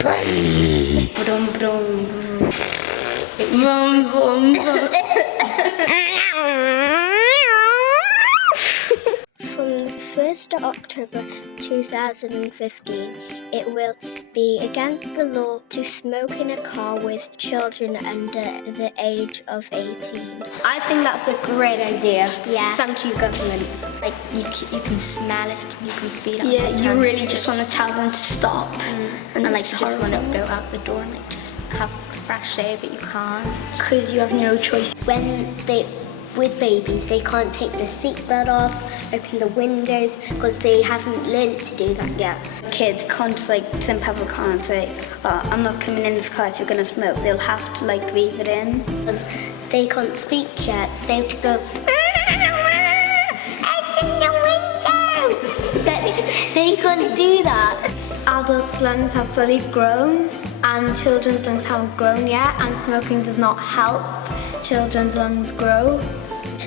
Brum, brum. Brum, brum, brum. From the 1st of October 2015, it will be against the law to smoke in a car with children under the age of 18. I think that's a great idea. Yeah. Thank you, government. Like you can smell it, you can feel it. Yeah, you really just want to tell them to stop. and like it's you just want to horrible. go out the door and like just have fresh air, but you can't. Because you have no choice. With babies, they can't take the seatbelt off, open the windows, because they haven't learned to do that yet. Kids can't just like, some people can't say, oh, I'm not coming in this car if you're gonna smoke. They'll have to like breathe it in. Because they can't speak yet, so they have to go, open the window! But they can't do that. Adults' lungs have fully grown and children's lungs haven't grown yet, and smoking does not help children's lungs grow.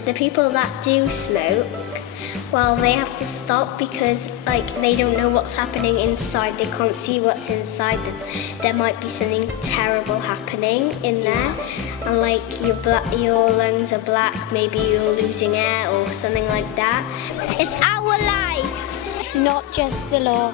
The people that do smoke, well, they have to stop because they don't know what's happening inside. They can't see what's inside them. There might be something terrible happening in there, and your lungs are black, maybe you're losing air or something like that. It's our life, Not just the law.